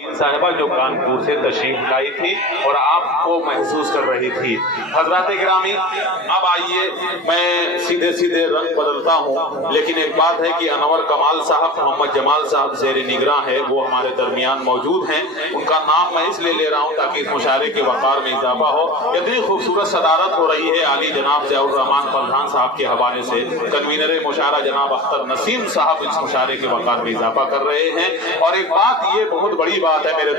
साहिबा जो कानपुर से तशरीफ लाई थी और आपको महसूस कर रही थी। हजरात गिरामी, अब आइए मैं सीधे सीधे रंग बदलता हूँ, लेकिन एक बात है कि अनवर कमाल साहब, मोहम्मद जमाल साहब ज़ेर निगरां है, वो हमारे दरमियान मौजूद हैं। उनका नाम मैं इसलिए ले रहा हूँ ताकि इस मुशायरे के वक़ार में इजाफा हो। इतनी खूबसूरत सदारत हो रही है आली जनाब ज़ियाउर रहमान प्रधान साहब के हवाले से। कन्वीनर मुशायरा जनाब अख्तर नसीम साहब इस मुशायरे के वक़ार में इजाफा कर रहे हैं। और एक बात, ये बहुत बड़ी बात है मेरे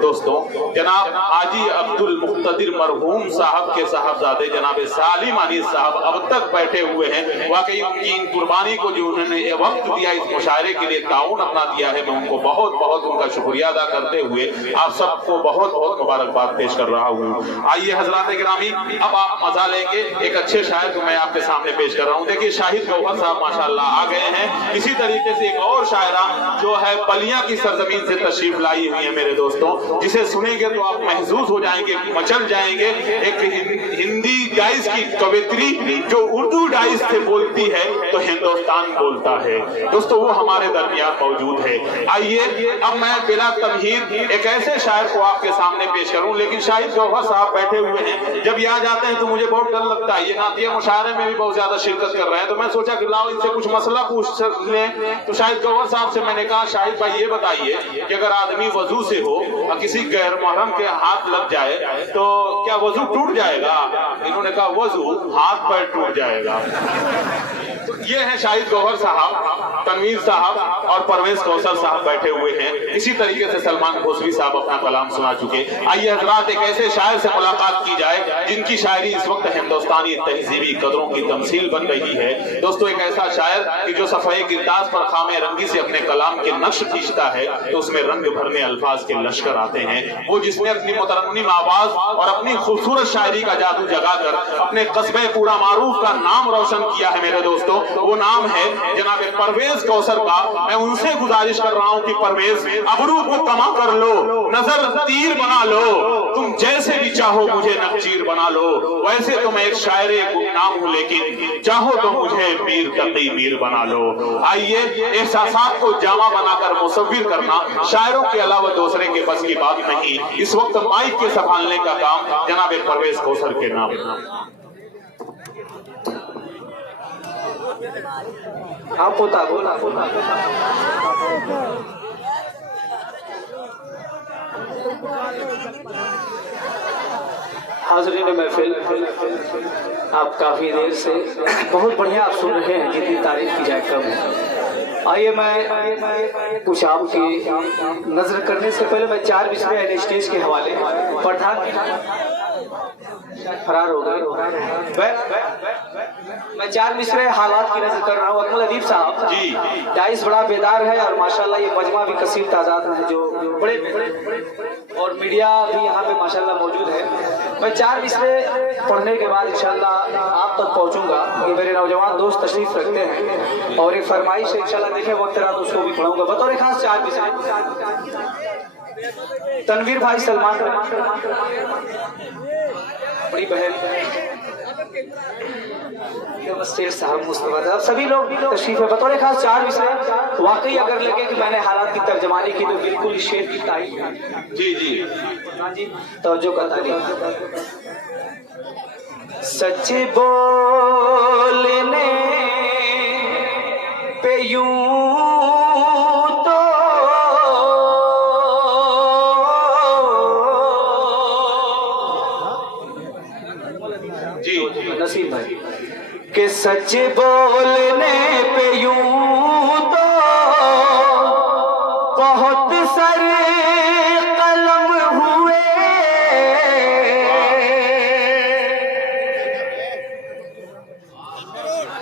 दोस्तों, जनाब हाजी अब्दुल मुख्तदिर मरहूम साहब के साहबजादे जनाब सालिम अली साहब अब तक बैठे हुए हैं। वाकई उनकी इन कुर्बानी को जो उन्होंने वक्त दिया इस मुशायरे के लिए, ताउन अपना दिया है, मैं उनको बहुत बहुत उनका शुक्रिया अदा करते हुए आप सबको बहुत बहुत मुबारकबाद पेश कर रहा हूँ। आइए हजरात गिरामी, अब आप मजा लेंगे। एक अच्छे शायर को मैं आपके सामने पेश कर रहा हूँ। देखिए शाहिद गौहर साहब माशाल्लाह आ गए हैं। इसी तरीके से एक और शायरा जो है बलिया की सरजमीन से तशरीफ लाई हुई है मेरे दोस्तों, जिसे सुनेंगे तो आप महसूस हो जाएंगे, मचल जाएंगे। एक हिंदी डाइस की कवित्री जो उर्दू डाइस से बोलती है तो हिंदुस्तान बोलता है। दोस्तों वो हमारे दरमियान मौजूद है। आइए अब मैं बिला तमहीद एक ऐसे शायर को आपके सामने पेश करूं, लेकिन शाहिद गौहर साहब बैठे हुए हैं। जब यहाँ जाते हैं तो मुझे बहुत डर लगता है। ये नातिया मुशायरे में भी बहुत ज्यादा शिरकत कर रहे हैं, तो मैं सोचा कि लाओ इनसे कुछ मसला पूछ लें। तो शाहिद गौहर साहब से मैंने कहा, शाहिद भाई ये बताइए कि अगर आदमी वजू से हो और किसी गैर महरम के हाथ लग जाए तो क्या वजू टूट जाएगा? इन्होंने कहा वजू हाथ पैर टूट जाएगा। तो ये है शाहिद गौहर साहब, तनवीर साहब और परवेज कौसर साहब बैठे हुए हैं। इसी तरीके से सलमान खोसरी साहब अपना कलाम सुना चुके। आइए हजरात एक ऐसे शायर से मुलाकात की जाए जिनकी शायरी इस वक्त हिंदुस्तानी तहजीबी कदरों की तमसील बन रही है। दोस्तों एक ऐसा शायर कि जो सफ़े किरदास पर खामे रंगी से अपने कलाम के नक्श खींचता है तो उसमें रंग भरने अल्फाज के लश्कर आते हैं। वो जिसने अपनी मुतरन्निम आवाज और अपनी खूबसूरत शायरी का जादू जगाकर अपने कस्बे कूड़ा मारूफ का नाम रोशन किया है मेरे दोस्तों, वो नाम है जनाब परवेज कौसर का। मैं उनसे गुजारिश कर रहा हूं कि परवेज अबरू को कमा कर लो, नजर तीर बना लो, तुम जैसे भी चाहो मुझे नखचीर बना लो। वैसे तो मैं एक शायर गुमनाम हूं, लेकिन चाहो तो मुझे मीर तकी मीर बना लो। आइए एहसासात को जामा बनाकर मुसव्विर करना शायरों के अलावा दूसरे के बस की बात नहीं। इस वक्त माइक के संभालने का काम जनाब परवेज कौसर के नाम। आप पोता बोला हाज़रीन महफिल, आप काफी देर से बहुत बढ़िया आप सुन रहे हैं, जितनी तारीफ की जाए कम है। आइए मैं कुछ आपकी नजर करने से पहले मैं 4 विषय स्टेज के हवाले प्रधान फरार हो गए। मैं 4 मिसरे हालात की नजर कर रहा हूँ। अब्दुल अदीब साहब जी, डाइस बड़ा बेदार है और माशाल्लाह ये मजमा भी कसीर तादाद में है, जो बड़े और मीडिया भी यहाँ पे माशाल्लाह मौजूद है। मैं 4 मिसरे पढ़ने के बाद इंशाल्लाह आप तक पहुँचूंगा। ये मेरे नौजवान दोस्त तशरीफ रखते हैं और एक फरमाइश है, इंशाल्लाह देखे वक्त रहा तो उसको भी पढ़ूंगा। बतौर खास 4 मिसरे तनवीर भाई, सलमान बड़ी बहन शेर साहब, मुस्तफा, सभी लोग तशरीफ है। बतौर खास 4 विषय वाकई अगर लगे कि मैंने हालात की तर्जमानी की तो बिल्कुल इस शेर की तारीफ जी जी तवज्जो का तारीफ। सच बोलने पे यूं नसीब भाई कि सच बोलने पे यूं तो बहुत सारे कलम हुए,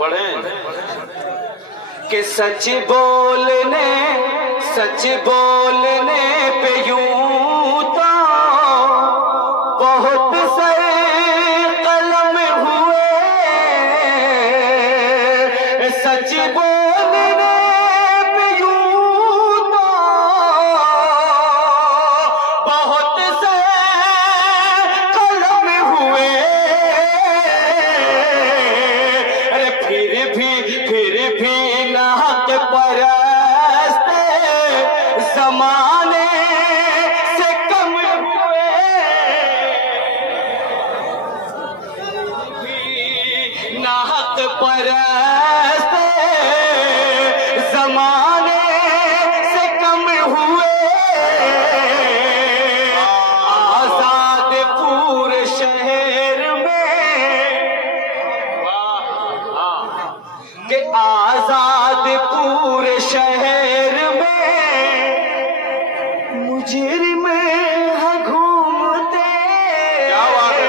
पढ़ें कि सच बोलने पे यूं तो बहुत सारे सच बोलने पे यूं तो बहुत से कलम हुए, फिर भी ना के परस्ते ज़माने मुजरिम है घूमते क्या बात है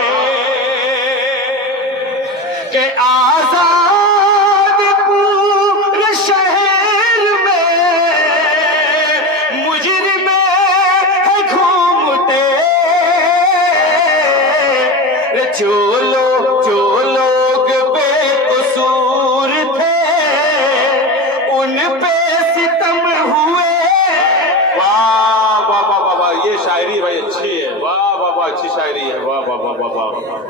के आजाद पूरे शहर में मुजरिम है घूमते जो लोग बेकसूर थे उन पे सितम हुए। वाह वाह वाह वाह वाह, ये शायरी भाई अच्छी है, वाह वाह वाह, अच्छी शायरी है, वाह वाह वाह वाह वाह।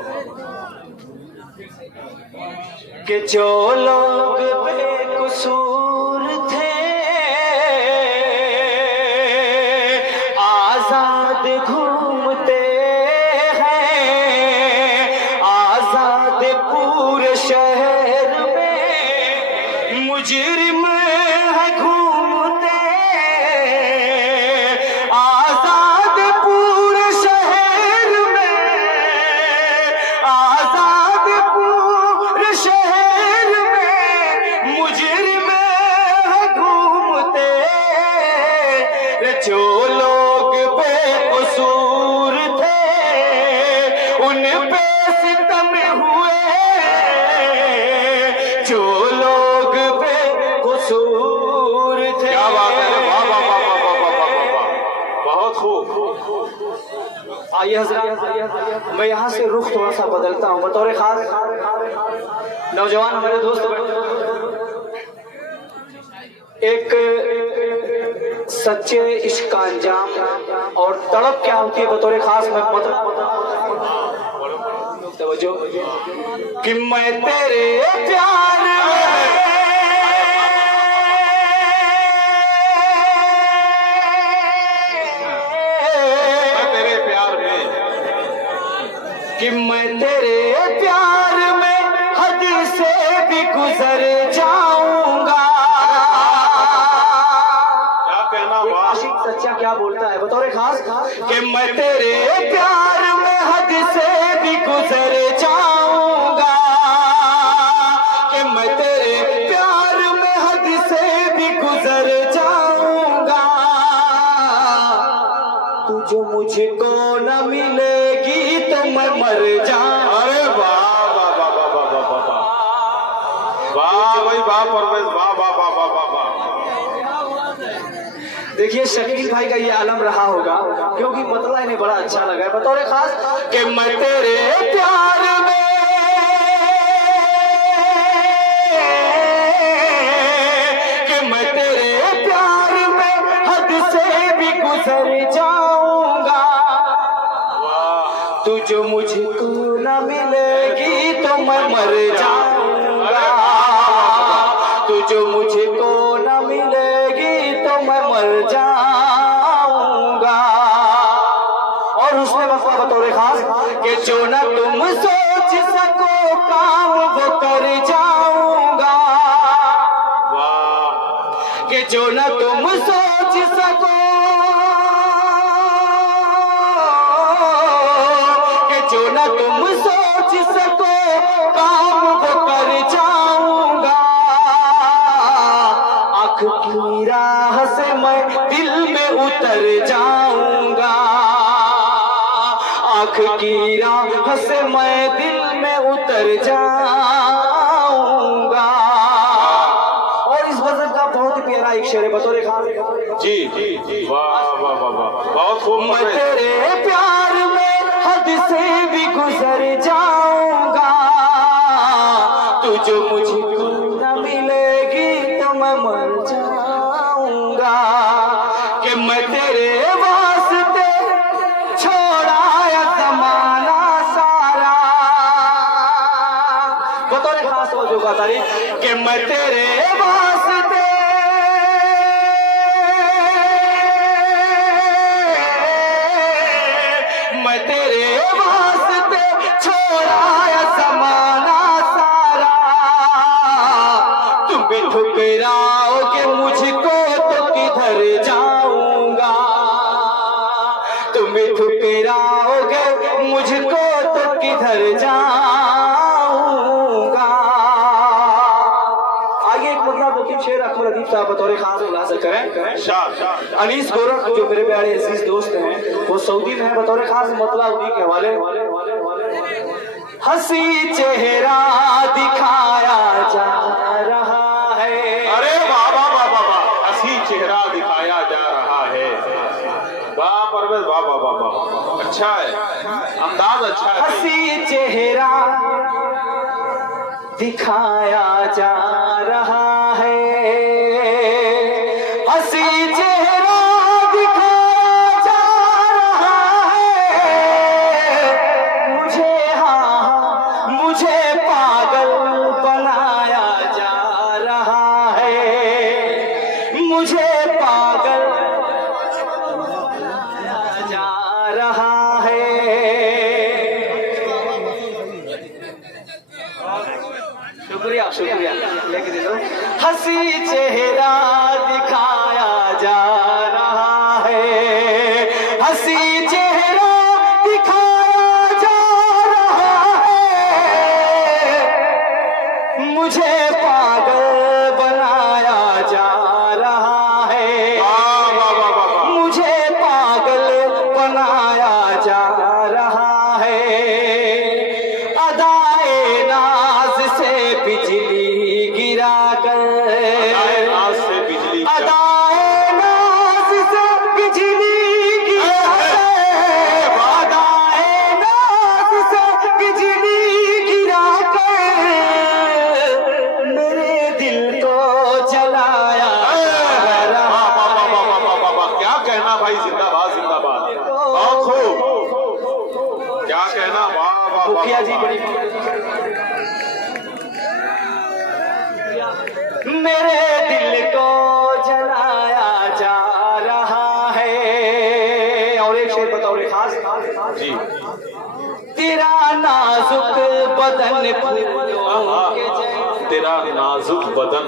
कि जो लोग बेकसूर थे आजाद घूमते हैं आजाद पूरे शहर में मुजरिम है घूमते आजाद पूरे शहर में आजाद पूरे शहर में मुजरिम है घूमते जो लोग बेकसूर थे उन पे सितम हुए जो लोग बेकसूर थे। क्या बात है, वाह वाह वाह वाह वाह वाह वाह वाह, बहुत खूब। आइए हज़रात, मैं यहाँ से रुख थोड़ा सा बदलता हूँ। बतौर खास नौजवान हमारे दोस्त एक सच्चे इश्क का अंजाम और तड़प क्या होती है बतौर खास मैं तवज्जो कि मैं तेरे प्यार मैं तेरे प्यार में कि मैं तेरे प्यार में हद से भी गुजर जाऊंगा। क्या कहना, वाह। आशिक सच्चा क्या बोलता है बतौर खास कि मैं तेरे प्यार में हद से भी गुजर जाऊंगा कि मैं तेरे प्यार में हद से भी गुजर जाऊंगा तू जो मुझको न मिलेगी तो मैं मर जाऊंगा। अरे वाह वाह वाह वाह वाह वाह वाह वाह वाह भाई वाह परवेज, वाह वाह वाह वाह वाह वाह। देखिए शकील भाई का ये आलम रहा होगा क्योंकि मतला इन्हें बड़ा अच्छा लगा है बतौर खास कि मैं तेरे प्यार में कि मैं तेरे प्यार में हद से भी गुजर जाऊंगा तू जो मुझको न मिलेगी तो मैं मर जाऊंगा तू जो मुझको न मिलेगी तो मैं मर जाऊंगा। और उसने मसला बतौर खास कि जो न तुम सोच सको काम वो कर जाऊंगा वाह, कि जो न तुम सोच सको कि जो न तुम सोच सको काम वो कर जाऊंगा। आँख की राह से मैं दिल में उतर जाऊंगा आँख की राह से मैं दिल में उतर जाऊंगा। और इस गजल का बहुत ही प्यारा एक शेर है बतौर खास जी जी जी, वाह वाह वाह वाह, बहुत खूब मैं परवेज। तेरे प्यार में हद से भी गुजर जाऊंगा तू जो मुझको न मिलेगी तो मैं मर जाऊंगा कि मैं तेरे वास्ते छोड़ाया जमाना सारा बतौर खास हो जो गाता रही कि मैं तेरे वास्ते मैं तेरे वास्ते छोड़ाया जमाना सारा तुम भी ठुकराओगे मुझको तो किधर जाऊंगा तुम भी ठुकराओगे मुझको तो किधर जाऊंगा। आइए एक मतलब दो तीन शेर अकबर अदीब साहब बतौर खास हासिल करें। इरशाद। अनीस गोरख जो मेरे प्यारे अजीज दोस्त हैं, वो सऊदी में है, बतौर खास मतला उन्हीं के हवाले। हंसी चेहरा दिखाया जा रहा है। अरे वाह वाह वाह वाह वाह, हंसी चेहरा दिखाया जा रहा है। वाह परवेज, वाह वाह वाह वाह, अच्छा है, अंदाज अच्छा है। हंसी चेहरा दिखाया जा रहा है। हंसी चेहरा दिखाया जा रहा है। मुझे हाँ मुझे पागल बनाया जा रहा है। मुझे पागल बनाया जा रहा है। शुक्रिया शुक्रिया, लेके दे दो। हंसी चेहरा दिखाया जा रहा है। हंसी चेहरा दिखाया जा रहा है। मुझे पागल बनाया जा रहा है। वाह वाह वाह वाह वाह। मुझे पागल बनाया जा रहा है। अदाए नाज से बिजली गिरा कर, आज से बिजली का- अदाए नाज से बिजली गिरा कर, अदाए नाज से बिजली गिरा कर मेरे दिल को जलाया जा रहा वाह वाह वाह वाह वाह वाह वाह वाह, क्या कहना भाई, जिंदाबाद जिंदाबाद, बहुत खूब, क्या कहना, वाह वाह वाह मुखिया जी वाह। बड़ी मेरे दिल को जलाया जा रहा है। और एक शेर बताओ रे खास जी, तेरा नाजुक बदन फूलों के जैसे। तेरा नाजुक बदन,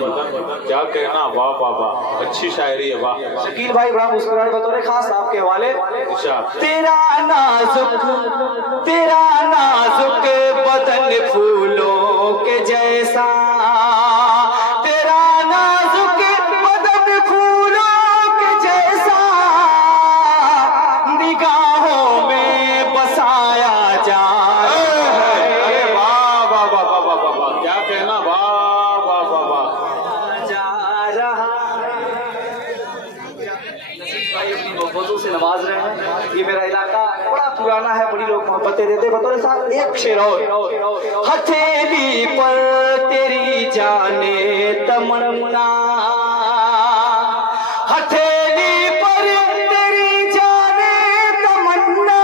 क्या कहना, वाह वाह वाह, अच्छी शायरी है, वाह। शकील भाई बड़ा मुस्कुराए, बतौर खास आपके हवाले। इरशाद। तेरा नाजुक बदन फूलों के जैसा। तेरा नाजुक बदन फूलों के जैसा निगाहों में बसाया जा रहा अरे है। वाह वाह वाह वाह वाह वाह वाह, क्या कहना, वाह वाह वाह वाह। जा रहा भाई अपनी मोहब्बतों से नवाज रहे हैं। ये मेरा इलाका बड़ा पुराना है, बड़ी लोग मोहब्बतें देते हैं। बतौर साहब एक शेर और। हथेली पर तेरी जाने तमन्ना, हथेली पर तेरी जाने तमन्ना,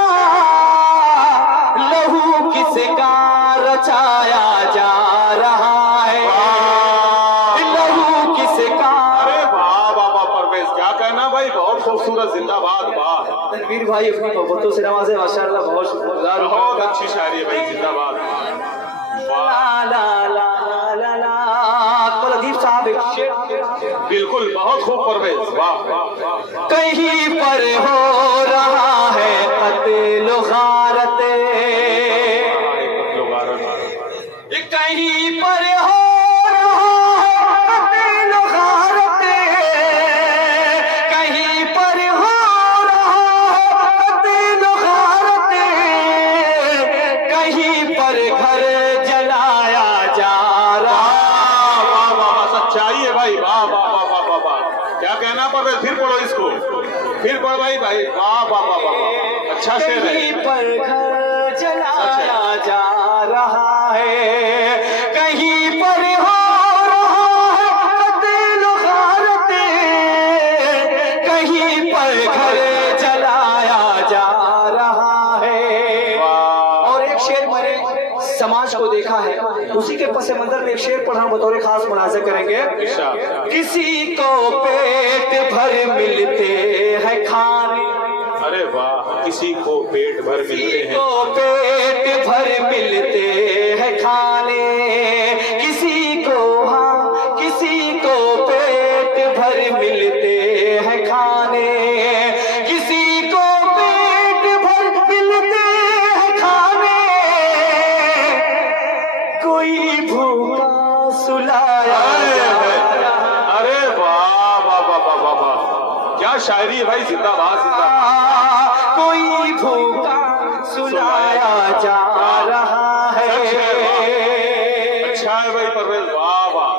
लहू किसका रचाया जा रहा है। लहू किसका। अरे वाह वाह वाह परवेज, क्या कहना भाई, बहुत खूबसूरत, जिंदाबाद, वाह, तनवीर भाई अपनी मोहब्बतों से नवाजे, माशाअल्लाह, बहुत शुक्रगुजार हूं। बहुत अच्छी शायरी है भाई, जिंदाबाद, वाह। ला ला ला ला ला। कुलदीप साहब एक शेर। बिल्कुल, बहुत खूब परवेज, वाह वाह वाह। कहीं पर हो रहा है कत्ल गारत, कहीं पर हो रहा है कत्ल गारत, कहीं पर हो रहा है कत्ल गारत, कहीं पर घर जलाया जा रहा। वाह वाह वाह, सच्चाई है भाई, वाह वाह वाह वाह वाह वाह, क्या कहना परवेज, फिर पढ़ो इसको, फिर पढ़ भाई भाई, वाह वाह वाह वाह, अच्छा शेर है। कहीं पर घर जलाया जा रहा है, कहीं पर हो रहा है कत्ल गारत, कहीं पर घर जलाया जा रहा है। वाह। और एक शेर मैंने समाज को देखा है, उसी के पस मंजर में एक शेर पढ़ा, बतौर खास मुलाजा करेंगे। इरशाद। किसी को पेट भर मिलते हैं खाने, अरे वाह, किसी को पेट भर मिलते किसी हैं, को पेट भर मिलते हैं खाने, किसी को हाँ किसी को पेट भर मिलते हैं खाने, किसी को पेट भर मिलते हैं खाने, कोई भूखा सुलाया जा रहा है। अरे वाह वाह वाह वाह वाह वाह, भाई जिंदाबाद जिंदाबाद। कोई भूखा सुलाया जा रहा है। अच्छा है भाई परवेज, वाह वाह,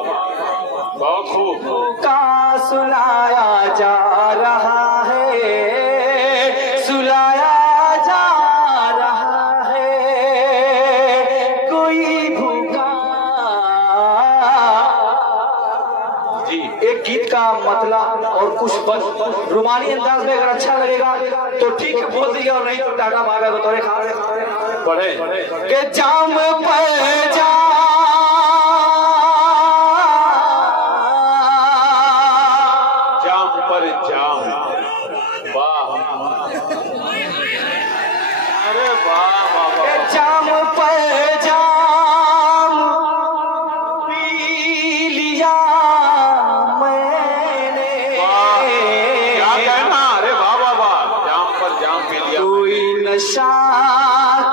बहुत खूब। भूखा सुलाया जा रहा है, सुलाया जा रहा है। कोई भूखा। जी एक गीत का मतलब और कुछ बस रुमानी अंदाज में अगर अच्छा लगेगा तो ठीक है बोल दीजिए, और नहीं तो टाटा बाबा को तोरे खा पढ़े के जाम पर जा जाम पर जाम, वाह, अरे वाह वाह के वाह। जाम पर जाम पी लिया मैंने। क्या कहना, अरे वाह वाह वाह, जाम पर जाम पी लिया। कोई नशा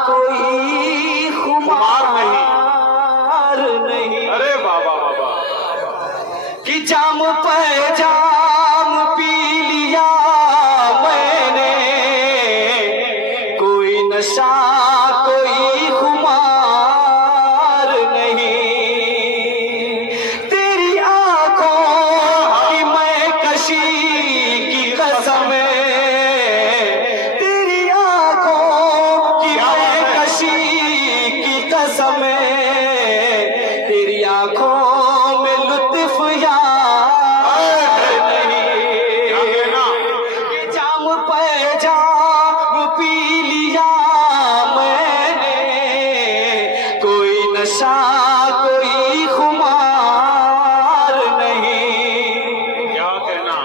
कोई खुमार नहीं, अरे वाह वाह वाह वाह। कि जाम पर जाम पी लिया मैंने। कोई नशा कोई खुमार नहीं। तेरी आंखों की मैं कशी की कसम, तेरी आंखों की मैं कशी की कसम, तेरी आंखों में लुत्फ यार नहीं। कि जाम पे जाम पी लिया मैंने। कोई नशा कोई खुमार नहीं। क्या कहना,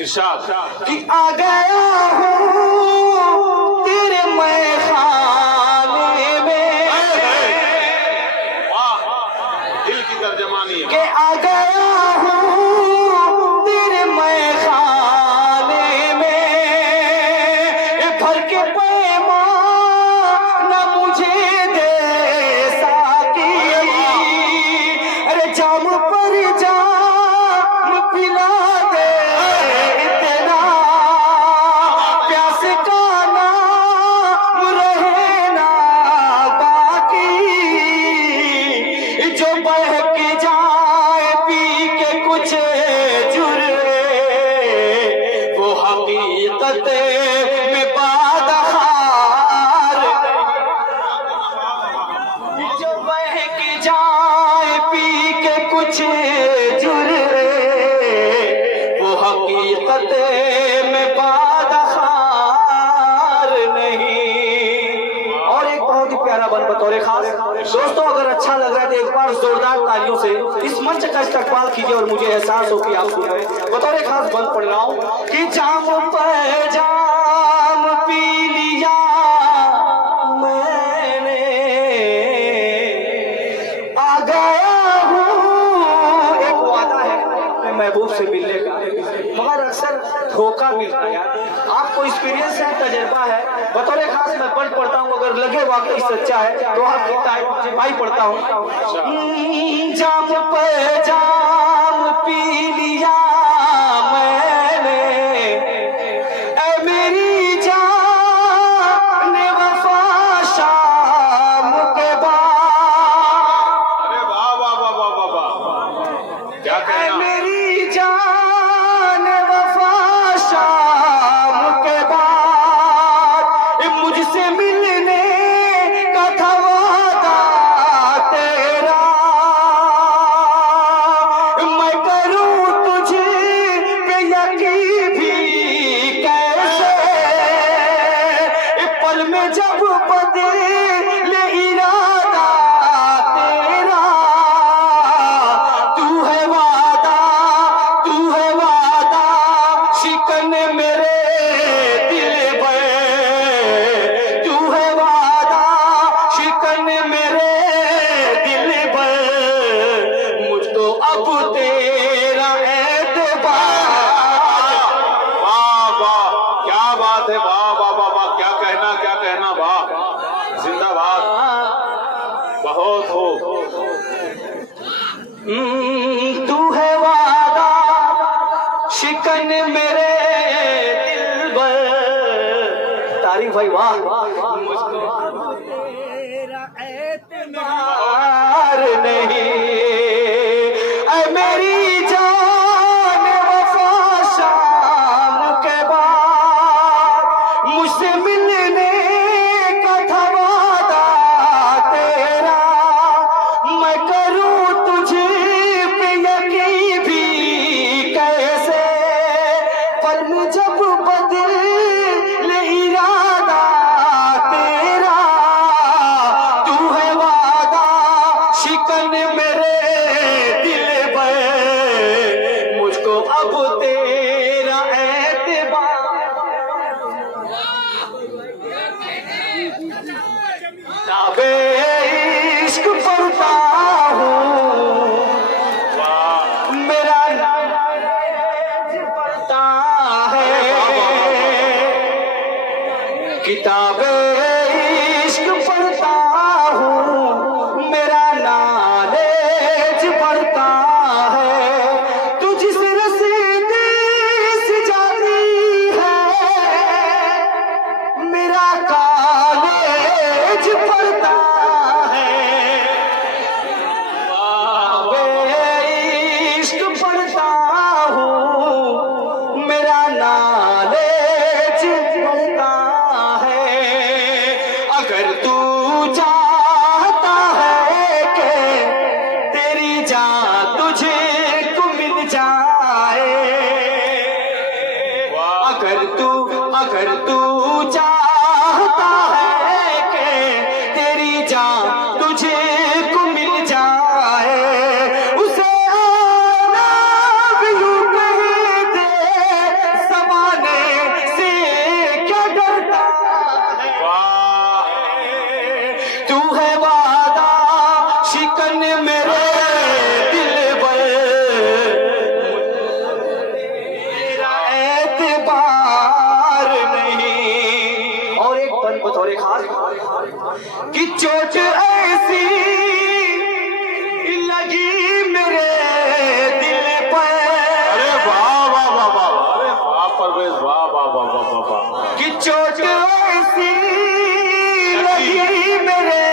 इरशाद। कि आ गया हूँ तेरे मैं खाने में, वाह, दिल की तर्जमानी है। के आ गया हूँ तेरे मैं खाने में। भर के पैमाना मुझे दे साकी। अरे जाम पर जाम पिला दे इतना, प्यास का नाम रहे ना बाकी। जो बह के जाए पी के कुछ जुर्रे, वो हकीकत में बादहार। जो बह के जाए पी के कुछ जुर्रे, वो हकीकत में बादहार नहीं। और एक बहुत ही प्यारा बन बतौरे खास दोस्तों, अगर अच्छा लग रहा है तो एक बार जोरदार तालियों से इस मंच का इस्तकबाल कीजिए और मुझे एहसास हो कि आप सुन रहे हैं। बतौरे खास बंद पढ़ रहा हूँ कि जाम पर जाम पी लिया मैंने। आ गया हूँ, एक वादा है अपने महबूब से मिलने का, मगर अक्सर धोखा मिलता है। आपको एक्सपीरियंस है, तजर्बा है। बतौर खास मैं पढ़ पढ़ता हूँ, अगर लगे वाकई सच्चा है तो आपकी तारीफ पढ़ता हूँ। जाम पर जाम पी लिया मैंने, ऐ मेरी जान वफा शाम के बाद। अरे वाह वाह वाह वाह वाह वाह, क्या ऐ कहना। मेरी जान वफा शाम के बाद। मुझसे मिलने का था वादा तेरा, मैं करूं तुझे पे यकीन भी कैसे। पल में जब बदले इरादा तेरा, तू है वादा, तू है वादा, शिकन मेरे दिल पे। तू है वादा, शिकन मेरे दिल पे। मुझको अब तेरा एतबार। वाह वाह, क्या बात है, वाह वाह वाह वाह, क्या कहना क्या कहना, वाह, जिंदाबाद, बहुत हो। तू है वादा, शिकन मेरे तारीफ भाई, वाह। एतबार नहीं ऐ मेरी जान वफा, शाम के बाद मुझसे मिलने का था वादा तेरा, मैं करूं तुझे पे यकीन भी कैसे, पल में जब बदल इरादा तेरा, तू है वादा शिकन मेरे दिल पे, मुझको अब तेरा एतबार। किताबे इश्क पढ़ता हूँ, मेरा नाज पढ़ता है, किताबे इश्क पढ़ता हूँ, मेरा नॉलेज बढ़ता है, तू जिस रसीदे से जाती है, मेरा कॉलेज पढ़ता है। इश्क पढ़ता हूँ, मेरा नॉलेज बढ़ता है, अगर तू चाहता है कि तेरी जान तुझे को मिल जाए, अगर तू चाहता है कि तेरी जान तुझे को मिल जाए, उसे आना भी यूं कह दे, ज़माने से क्या डरता है, तू है वादा शिकन मेरे दिल पर, तेरा एतबार नहीं। और एक पन बतौर खास कि चोट ऐसी लगी मेरे दिल पर, अरे वाह वाह वाह वाह, अरे वाह परवेज, वाह वाह वाह वाह वाह वाह। कि चोट ऐसी लगी मेरे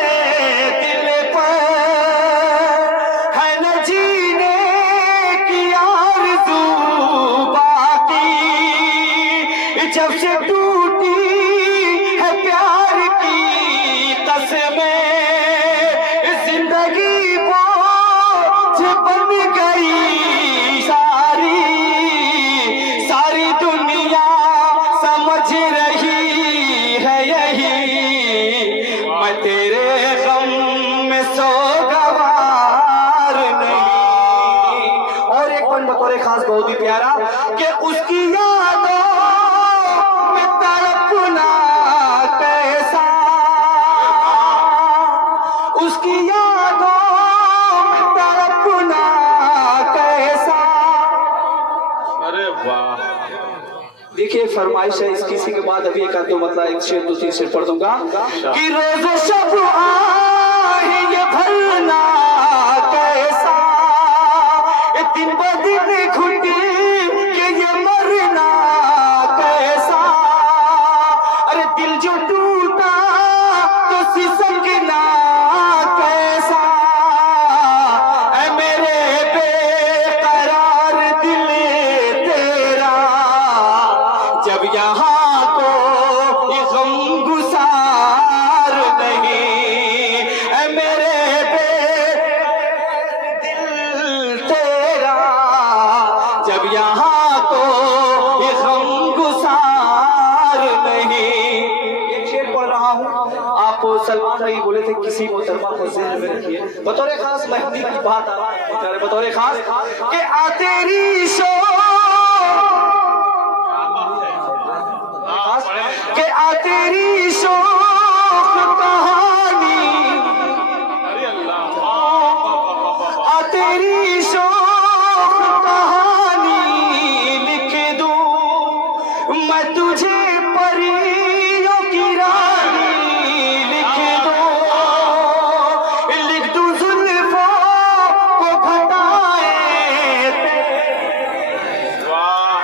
दिल पर, है न जीने की आरज़ू बाकी, जब से टूटी है प्यार की कसमें, जिंदगी बोझ बन गई सारी, सारी दुनिया समझ रही है यही, मैं तेरे गम में सोगवार नहीं। और एक पन बतौर खास बहुत ही प्यारा कि उसकी यादों में तड़पना कैसा, उसकी यादों में तड़पना कैसा। अरे वाह, देखिए फरमाइश है इसकी, इसी के बाद अभी एक आध दो मतलब एक शेर दूसरी शेर पढ़ दूंगा कि रोज शब ये भरना कैसा, ये दिन ब दिन घुट के ये मरना कैसा, अरे दिल जो टूटा तो सिसकना कैसा, ऐ मेरे बेकरार दिल तेरा, जब यहाँ को ये गम गुसार नहीं, ऐ मेरे दिल तेरा, जब यहाँ को ये गम गुसार नहीं। एक शेर पढ़ रहा हूँ, आप सलमान भाई बोले थे किसी मोहतरमा को ज़हन में रखिए, बतौर खास मेहंदी की बात आ रहा है, बतौर खास कि आ तेरी के आ तेरी शोक कहानी, अरे अल्लाह, वाह वाह वाह वाह वाह। आ तेरी शोक कहानी लिख दूं मैं तुझे, परियों की रानी लिख दूं जुल्फों को घटाए वाह।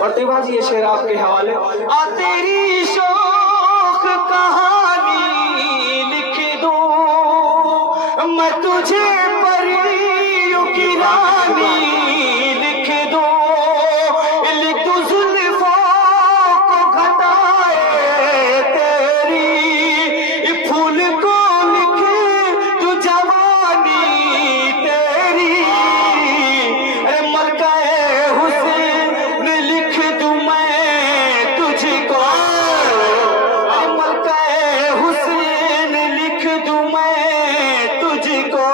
पढ़ते फजवा जी ये शेर आपके हवाले। आ तेरी शौक कहानी लिख दूं मैं तुझे परियों की रानी लिख दूं, लिख दूं जुल्फों को घटाए तेरी, फूल को लिख तू जवानी तेरी, मलकाए हुस्न लिख दूं मैं तुझको, मलकाए हुस्न लिख दूं मैं तुझको,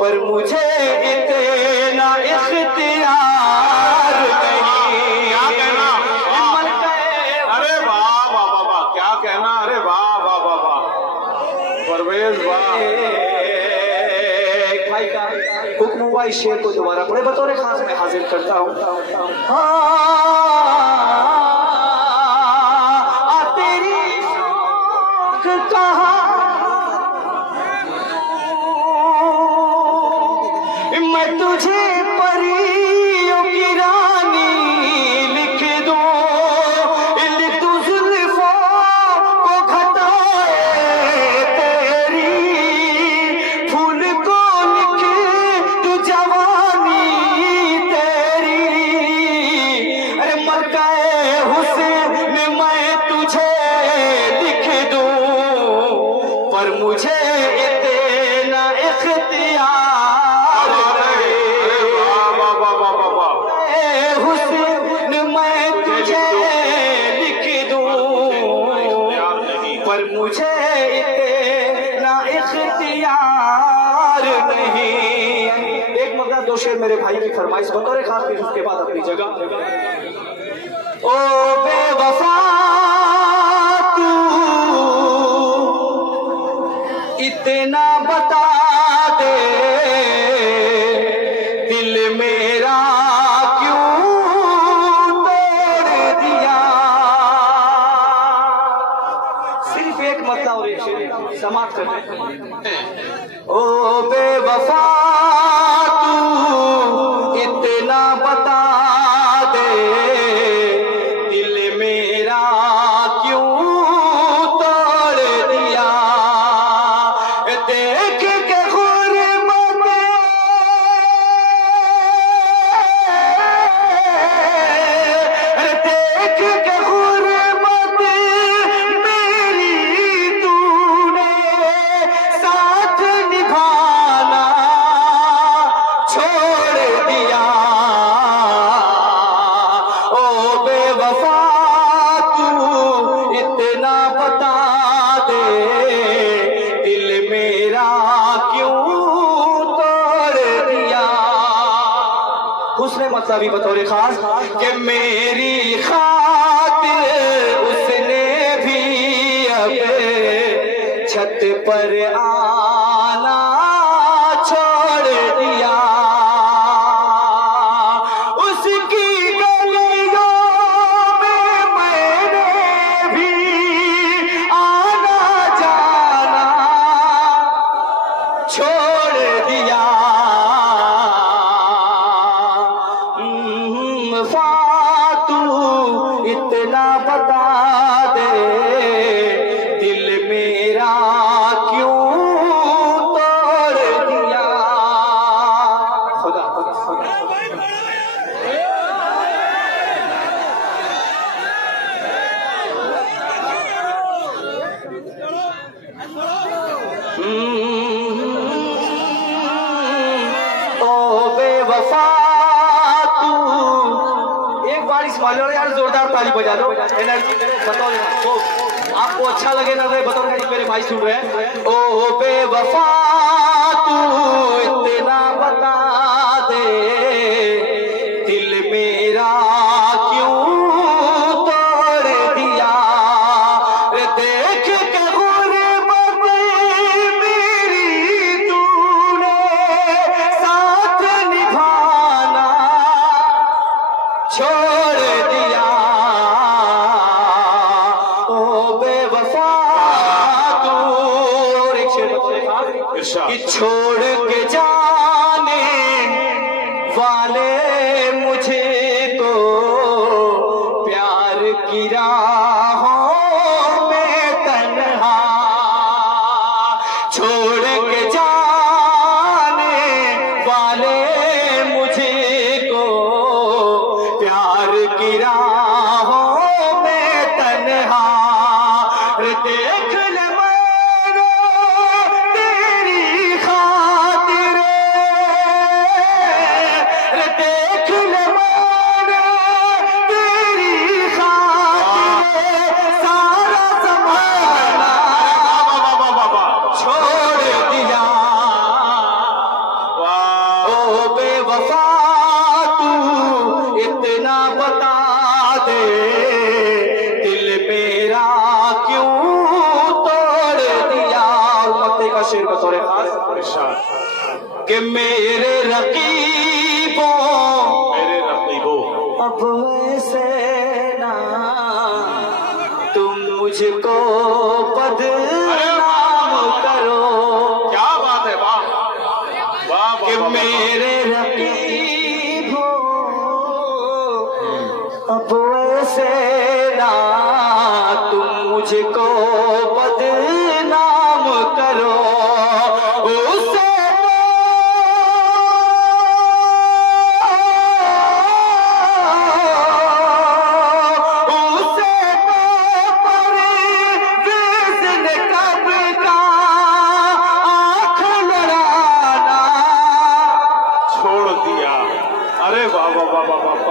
पर मुझे इतना इख्तियार नहीं। क्या कहना? अरे वाह वाह वाह वाह, क्या कहना? अरे वाह वाह वाह वाह, परवेज वाह। भाई का हुक्म हुआ इस शेर को दोबारा पढ़े, बतौर खास में हाजिर करता हूँ। तेरी शौक कहानी मैं तुझे परियों की रानी लिख दूं, लिख दूं जुल्फों को घटाए तेरी, फूल को लिख तू जवानी तेरी, अरे मलकाए हुस्न मैं तुझे लिख दूं, पर मुझे इतना इख्तियार हुस्न मैं तुझे लिख दूं, पर मुझे इतना इख्तियार नहीं। एक मरतबा दो शेर मेरे भाई की फरमाइश बतौर खास पेश, उसके बाद अपनी जगह। ओ बेवफा तू इतना बता दे, दिल मेरा क्यों तोड़ दिया। सिर्फ एक मतलब और एक शेर समाप्त कर दे। ओ बेवफा तू इतना बता दे, दिल मेरा क्यों तोड़ दिया। देख के गुरबत देख के गुरबत मेरी तूने साथ निभाना छोड़ दिया। ओ बेवफा तू इतना बता दे, दिल मेरा क्यों तोड़ दिया। हुस्न मतलब भी बतौर खास कि मेरी खातिर उसने भी अब छत पर आना छोड़ दिया। उसकी गलियों में मैंने भी आना जाना छोड़ दिया। फातू इतना बता दे, दिल मेरा क्यों तोड़ दिया। खुदा खुदा खुदा ओ बेवफा तू, एक बार इस वाले यार जोरदार ताली बजा दो, एनर्जी बतौर तो आपको अच्छा लगे ना बतौर मेरे भाई सुन रहे हैं। ओ बेवफा तू इतना बता दे, दिल मेरा क्यों तोड़ दिया। देख के गुरबत मेरी तूने साथ निभाना छोड़ दिया। ओ बेवफा तू, और एक शेर कि छोड़ के जाने वाले मुझे को राहों में तन्हा देख ले मैंने तेरी खातिर, देख ले मैंने तेरी खातिर सारा ज़माना छोड़ दिया। ओ बेवफा तू इतना बता दे, दिल मेरा क्यों तोड़ दिया। उम्मते का शेर बतौर खास कि मेरे रकीबों अब वैसे ना तुम मुझको बदनाम करो। क्या बात है, वाह वाह कि वाह, मेरे रकीब हो अब वैसे ना तुम मुझको बदनाम करो। उसे परवेज़ ने कब का आँख लड़ाना छोड़ दिया। अरे वाह वाह वाह वाह वाह।